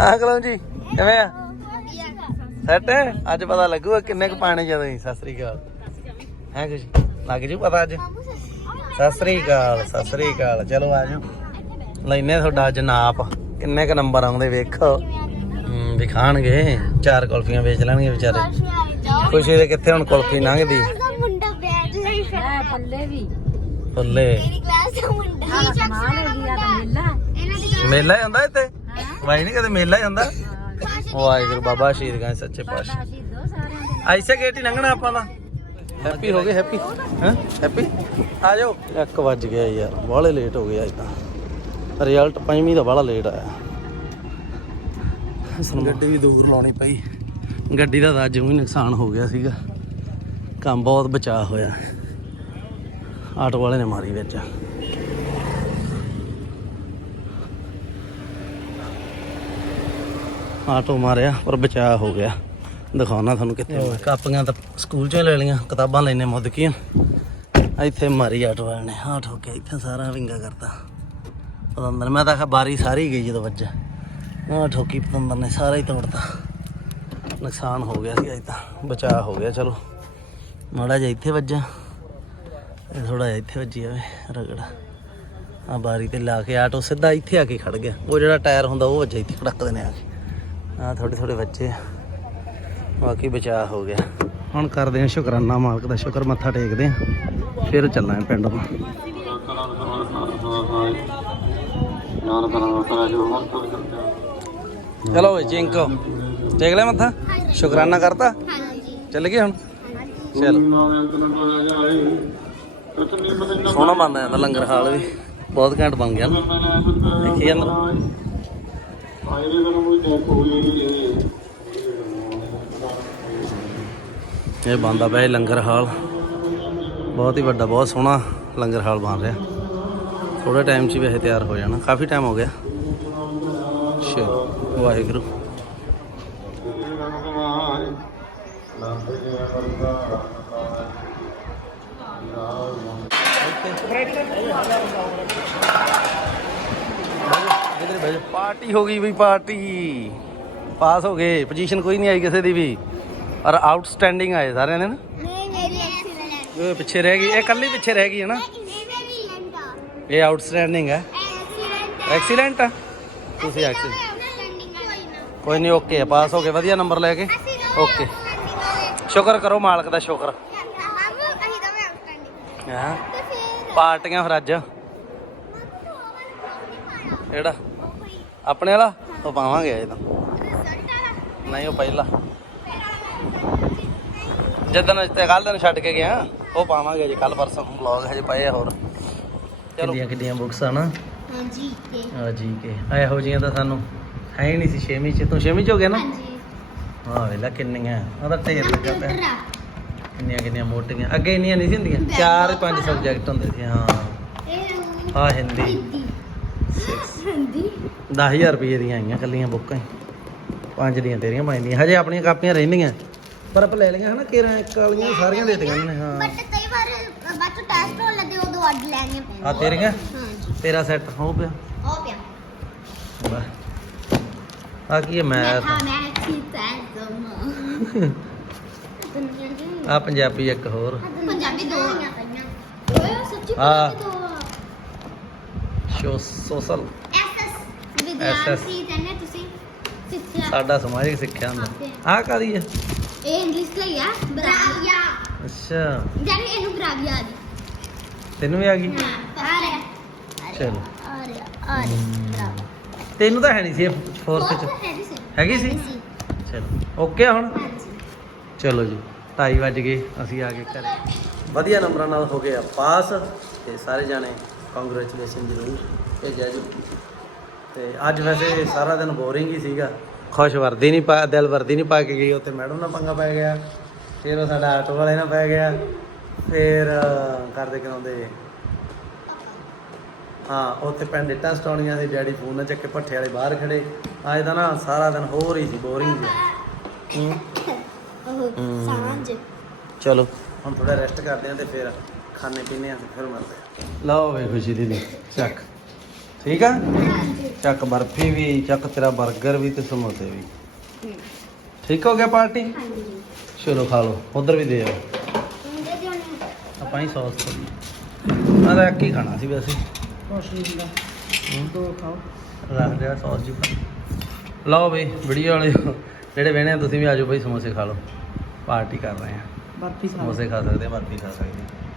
ਹਾਂ। ਕਲਮ ਜੀ ਕਿਵੇਂ ਆ? ਸੈਟ ਅੱਜ ਪਤਾ ਲੱਗੂਗਾ ਕਿੰਨੇ ਕੁ ਪਾਣੇ ਜਦੋਂ ਹੀ ਸਤਿ ਸ੍ਰੀ ਅਕਾਲ। ਹੈ ਕੁਝ ਲੱਗ ਜੂ ਪਤਾ ਅੱਜ? ਸਤਿ ਸ੍ਰੀ ਅਕਾਲ। ਸਤਿ ਸ੍ਰੀ ਅਕਾਲ ਚਲੋ ਆ ਜਾਓ। ਲੈਨੇ ਤੁਹਾਡਾ ਅੱਜ ਨਾਪ ਕਿੰਨੇ ਕ ਨੰਬਰ ਆਉਂਦੇ ਵੇਖੋ। ਦਿਖਾਣਗੇ। ਚਾਰ ਕੁਲਫੀਆਂ ਵੇਚ ਲੈਣਗੇ ਵਿਚਾਰੇ। ਖੁਸ਼ੀ ਦੇ ਕਿੱਥੇ ਹੁਣ ਕੁਲਫੀ ਲੰਘਦੀ? ਮੁੰਡਾ ਬੈਠ ਲਈ ਪੱਲੇ ਵੀ। ਫੁੱਲੇ ਮੇਰੀ ਕਲਾਸ ਦਾ ਮੁੰਡਾ। ਮੇਲਾ। ਹੁੰਦਾ ਇੱਥੇ? ਵਾਈ ਨਹੀਂ ਕਦੇ ਮੇਲਾ ਹੁੰਦਾ? ਵਾਹਿਗੁਰੂ ਬਾਬਾ ਸ਼ਹੀਦ ਗੰਜ ਸੱਚੇ ਪਾਤਸ਼ਾਹ। ਅਸੀਂ ਦੋ ਸਾਰਿਆਂ ਦੇ ਐਸੇ ਗੇਟ ਹੀ ਲੰਘਣਾ ਆਪਾਂ ਦਾ ਹੈਪੀ ਹੋ ਗਏ ਹੈਪੀ ਹਾਂ? ਹੈਪੀ ਆ ਜਾਓ। 1 ਵੱਜ ਗਿਆ ਯਾਰ ਬਾਹਲੇ ਲੇਟ ਹੋ ਗਿਆ ਅੱਜ ਤਾਂ। ਰਿਜ਼ਲਟ ਪੰਜਵੀਂ ਦਾ ਬਾਹਲਾ ਲੇਟ ਆਇਆ। ਗੱਡੀ ਵੀ ਦੂਰ ਲਾਉਣੀ ਪਈ। ਗੱਡੀ ਦਾ ਤਾਂ ਅੱਜ ਵੀ ਨੁਕਸਾਨ ਹੋ ਗਿਆ ਸੀਗਾ। ਕੰਮ ਬਹੁਤ ਬਚਾ ਹੋਇਆ। ਆਟੋ ਵਾਲੇ ਨੇ ਮਾਰੀ ਵਿੱਚ। ਆਟੋ ਮਾਰਿਆ ਪਰ ਬਚਾ ਹੋ ਗਿਆ। ਦਿਖਾਉਣਾ ਤੁਹਾਨੂੰ ਕਿੱਥੇ ਕਾਪੀਆਂ ਤਾਂ ਸਕੂਲ ਚੋਂ ਹੀ ਲੈ ਲਈਆਂ ਕਿਤਾਬਾਂ ਲੈਣੇ ਮੁੱਦ ਕੀਆਂ। ਇੱਥੇ ਮਾਰੀ ਆਟੋ ਵਾਲੇ ਨੇ ਆਹ ਠੋਕਿਆ ਇੱਥੇ ਸਾਰਾ ਵਿੰਗਾ ਕਰਤਾ। ਪਤੰਦਰ ਮੈਂ ਤਾਂ ਆਖਿਆ ਬਾਰੀ ਸਾਰੀ ਗਈ ਜਦੋਂ ਵੱਜਾ ਆਹ ਠੋਕੀ ਪਤੰਦਰ ਨੇ ਸਾਰਾ ਹੀ ਤੋੜਤਾ। ਨੁਕਸਾਨ ਹੋ ਗਿਆ ਸੀ ਅੱਜ ਤਾਂ ਬਚਾ ਹੋ ਗਿਆ ਚਲੋ। ਮਾੜਾ ਜਿਹਾ ਇੱਥੇ ਵੱਜਾ। ਇਹ ਥੋੜਾ ਜਿਹਾ ਇੱਥੇ ਵੱਜੀ ਜਾਵੇ ਰਗੜਾ। ਆ ਬਾਰੀ ਤੇ ਲਾ ਕੇ ਆਟੋ ਸਿੱਧਾ ਇੱਥੇ ਆ ਕੇ ਖੜ ਗਿਆ। ਉਹ ਜਿਹੜਾ ਟਾਇਰ ਹੁੰਦਾ ਉਹ ਵੱਜਾ ਇੱਥੇ ਖੜਕਦੇ ਨੇ ਆ ਕੇ। ਆ ਥੋੜੇ ਥੋੜੇ ਬੱਚੇ। ਬਾਕੀ ਬਚਾ ਹੋ ਗਿਆ। ਹੁਣ ਕਰਦੇ ਆ ਸ਼ੁਕਰਾਨਾ ਮਾਲਕ ਦਾ ਸ਼ੁਕਰ ਮੱਥਾ ਟੇਕਦੇ ਆ ਫਿਰ ਚੱਲਾਂਗੇ ਪਿੰਡ ਨੂੰ ਚਲੋ ਓਏ ਚਿੰਕੋ ਟੇਕ ਲੈ ਮੱਥਾ? ਸ਼ੁਕਰਾਨਾ ਕਰਤਾ? ਹਾਂਜੀ। ਚੱਲ ਗਏ ਹੁਣ? ਚਲ। ਸੋਹਣਾ ਬਣਦਾ ਜਾਂਦਾ ਲੰਗਰ ਹਾਲ ਵੀ। ਬਹੁਤ ਘੈਂਟ ਬਣ ਗਿਆ ਨਾ। ਦੇਖੀ ਜਾਂਦਾ। ਇਹ ਬੰਦਾ ਪਿਆ ਇਹ ਲੰਗਰ ਹਾਲ। ਬਹੁਤ ਹੀ ਵੱਡਾ ਬਹੁਤ ਸੋਹਣਾ ਲੰਗਰ ਹਾਲ ਬਣ ਰਿਹਾ। ਥੋੜੇ ਟਾਈਮ 'ਚ ਹੀ ਵੈਸੇ ਤਿਆਰ ਹੋ ਜਾਣਾ। ਕਾਫੀ ਟਾਈਮ ਹੋ ਗਿਆ। ਚਲੋ ਵਾਹਿਗੁਰੂ। ਪਾਰਟੀ ਹੋ ਗਈ ਵੀ ਪਾਰਟੀ। ਪਾਸ ਹੋ ਗਏ। ਪੋਜੀਸ਼ਨ ਕੋਈ ਨਹੀਂ ਆਈ ਕਿਸੇ ਦੀ ਵੀ। ਔਰ ਆਊਟਸਟੈਂਡਿੰਗ ਆਏ ਸਾਰਿਆਂ ਨਾ ਐਕਸੀਲੈਂਟ ਇਹ ਪਿੱਛੇ ਰਹਿ ਗਈ। ਇਹ ਕੱਲੀ ਪਿੱਛੇ ਰਹਿ ਗਈ ਹੈ ਨਾ। ਇਹ ਆਊਟਸਟੈਂਡਿੰਗ ਹੈ। ਐਕਸੀਲੈਂਟ ਐਕਸੀਲੈਂਟ ਆ। ਤੁਸੀਂ ਐਕਸੀਲੈਂਟ ਕੋਈ ਨਹੀਂ ਓਕੇ ਪਾਸ ਹੋ ਗਏ। ਵਧੀਆ ਨੰਬਰ ਲੈ ਕੇ। ਓਕੇ ਸ਼ੁਕਰ ਕਰੋ ਮਾਲਕ ਦਾ ਸ਼ੁਕਰ। ਹਾਂ। ਪਾਰਟੀਆਂ ਫਿਰ ਅੱਜ। ਕਿਹੜਾ? ਆਪਣੇ ਵਾਲਾ? ਉਹ ਪਾਵਾਂਗੇ ਇਹ ਤਾਂ। ਨਹੀਂ ਉਹ ਪਹਿਲਾ। ਜਦੋਂ ਤੇ ਕੱਲ ਦਿਨ ਛੱਡ ਕੇ ਗਿਆ ਉਹ ਪਾਵਾਂਗੇ ਜੇ ਕੱਲ ਪਰਸੋਂ ਵਲੌਗ ਹਜੇ ਪਏ ਆ ਹੋਰ। ਚਲੋ। ਕਿੱਡੀਆਂ ਕਿੱਡੀਆਂ ਬੁੱਕਸ ਆ ਨਾ? ਹਾਂਜੀ ਤੇ ਆ ਜੀ ਕੇ ਆ ਇਹੋ ਜੀਆਂ ਤਾਂ ਸਾਨੂੰ ਹੈ ਹੀ ਨਹੀਂ ਸੀ ਛੇਵੀਂ ਚ। ਤੂੰ ਛੇਵੀਂ ਚ ਹੋ ਗਿਆ ਨਾ? ਹਾਂਜੀ। ਹਾਂ ਵੇਲਾ ਕਿੰਨੀਆਂ। ਉਹਦਾ ਢੇਰ ਲੱਗਾ ਪਿਆ। ਕਿੰਨੀਆਂ ਕਿੰਨੀਆਂ ਮੋਟੀਆਂ। ਅੱਗੇ ਇੰਨੀਆਂ ਨਹੀਂ ਸੀ ਹੁੰਦੀਆਂ। ਚਾਰ ਪੰਜ ਸਬਜੈਕਟ ਹੁੰਦੇ ਸੀ ਹਾਂ। ਇਹ ਆ ਹਿੰਦੀ। ਹਿੰਦੀ 10000 ਰੁਪਏ ਦੀਆਂ ਆਈਆਂ ਕੱਲੀਆਂ ਬੁੱਕਾਂ ਹੀ। ਪੰਜ ਦੀਆਂ ਤੇਰੀਆਂ ਦੀਆਂ। ਹਜੇ ਆਪਣੀਆਂ ਕਾਪੀਆਂ ਰਹਿੰਦੀਆਂ। ਪਰ ਆਪਾਂ ਲੈ ਲਈਆਂ ਹਨਾ ਕੇਰਾਂ ਇੱਕ ਵਾਲੀਆਂ ਸਾਰੀਆਂ ਦੇ ਦਿੱਤੀਆਂ ਨੇ ਹਾਂ। ਬਟ ਕਈ ਵਾਰ ਬਾਅਦ ਚ ਟੈਸਟ ਹੋਣ ਲੱਗੇ ਉਦੋਂ ਅੱਡ ਲੈਣੀਆਂ ਆ ਪੈਂਦੀਆਂ ਤੇਰੀਆਂ? ਹਾਂਜੀ। ਤੇਰਾ ਸੈੱਟ ਹੋ ਪਿਆ। ਉਹ ਪਿਆ। ਆ ਕੀ ਹੈ ਮੈਂ ਮੈਥ ਹਾਂ ਮੈਂ ਕੀ ਤੈਨੂੰ ਆ ਪੰਜਾਬੀ ਇੱਕ ਹੋਰ। ਪੰਜਾਬੀ ਦੋ ਆਈਆਂ ਪਈਆਂ। ਓਏ ਸੱਚੀ ਹਾਂ। ਸੋ ਸੋਸ਼ਲ। ਐਸਐਸ ਵਿਦਿਆਰਥੀ ਕਹਿੰਦੇ ਤੁਸੀਂ ਸਿੱਖਿਆ। ਸਾਡਾ ਸਮਾਜਿਕ ਸਿੱਖਿਆ ਹੁੰਦਾ। ਆ ਕਾਦੀ ਹੈ ਇਹ ਇੰਗਲਿਸ਼ ਲਈ ਆ ਬਰਾਵੀਆ ਅੱਛਾ। ਜਾਨੀ ਇਹਨੂੰ ਬਰਾਵੀਆ ਆ ਤੈਨੂੰ ਵੀ ਆ ਗਈ? ਹਾਂ ਆ ਰਿਹਾ। ਚਲੋ। ਆ ਰਿਹਾ ਆ ਰਿਹਾ ਬਰਾਵੋ ਤੈਨੂੰ ਤਾਂ ਹੈ ਨਹੀਂ ਸੀ ਫੋਰਥ ਚ। ਬਹੁਤ ਹੈਗੀ ਸੀ? ਸੀ। ਚਲੋ ਓਕੇ ਆ ਹੁਣ? ਚਲੋ ਜੀ 2:30 ਵੱਜ ਗਏ ਅਸੀਂ ਆ ਗਏ ਘਰੇ। ਵਧੀਆ ਨੰਬਰਾਂ ਨਾਲ ਹੋ ਗਏ ਆ ਪਾਸ। ਤੇ ਸਾਰੇ ਜਾਣੇ ਕੰਗ੍ਰੈਚੁਲੇਸ਼ਨ ਜ਼ਰੂਰ ਭੇਜਿਆ ਜੀ। ਤੇ ਅੱਜ ਵੈਸੇ ਸਾਰਾ ਦਿਨ ਬੋਰਿੰਗ ਹੀ ਸੀਗਾ। ਖੁਸ਼ ਵਰਦੀ ਨਹੀਂ ਪਾ ਦਿਲ ਵਰਦੀ ਨਹੀਂ ਪਾ ਕੇ ਗਈ ਉੱਥੇ ਮੈਡਮ ਨਾਲ ਪੰਗਾ ਪੈ ਗਿਆ। ਫਿਰ ਉਹ ਸਾਡਾ ਆਟੋ ਵਾਲੇ ਨਾਲ ਪੈ ਗਿਆ। ਫਿਰ ਕਰਦੇ ਕਰਾਉਂਦੇ ਹਾਂ ਉੱਥੇ ਪਿੰਡ ਇੱਟਾਂ ਸਟਾਉਣੀਆਂ ਸੀ ਡੈਡੀ ਫੋਨ ਨਾਲ ਚੱਕ ਕੇ ਭੱਠੇ ਵਾਲੇ ਬਾਹਰ ਖੜੇ। ਅੱਜ ਤਾਂ ਨਾ ਸਾਰਾ ਦਿਨ ਹੋਰ ਹੀ ਸੀ ਬੋਰਿੰਗ ਜਿਹਾ ਹੂੰ। ਉਹ ਸਾਂਝ। ਚਲੋ। ਹੁਣ ਥੋੜਾ ਰੈਸਟ ਕਰਦੇ ਆ ਤੇ ਫਿਰ ਖਾਣੇ ਪੀਣੇ ਆ ਤੇ ਫਿਰ ਮਿਲਦੇ ਆ। ਲਓ ਵੇ ਖੁਸ਼ੀ ਦੀਦੀ ਚੱਕ। ਠੀਕ ਆ? ਚੱਕ ਬਰਫੀ ਵੀ ਚੱਕ ਤੇਰਾ 버ਗਰ ਵੀ ਤੇ ਸਮੋਸੇ ਵੀ। ਠੀਕ ਹੋ ਗਿਆ ਪਾਰਟੀ? ਹਾਂਜੀ। ਚਲੋ ਖਾ ਲਓ ਉਧਰ ਵੀ ਦੇ ਆਓ। ਆਪਾਂ ਹੀ ਸੌਸ ਆ ਇੱਕ ਹੀ ਖਾਣਾ ਸੀ ਵੈਸੇ। ਕੁਛ ਨਹੀਂ ਹੁੰਦਾ। ਦੋ ਖਾਓ। ਰੱਖ ਲਿਆ ਸੌਸ ਜੀ ਲਓ ਬਈ ਵੀਡੀਓ ਵਾਲੇ ਜਿਹੜੇ ਵੇਣੇ ਤੁਸੀਂ ਵੀ ਆਜੋ ਬਈ ਸਮੋਸੇ ਖਾ ਲਓ। ਪਾਰਟੀ ਕਰ ਰਹੇ ਆ। ਸਾਰੇ ਸਮੋਸੇ ਖਾ ਸਕਦੇ ਆ ਬਰਫੀ ਖਾ ਸਕਦੇ ਆ।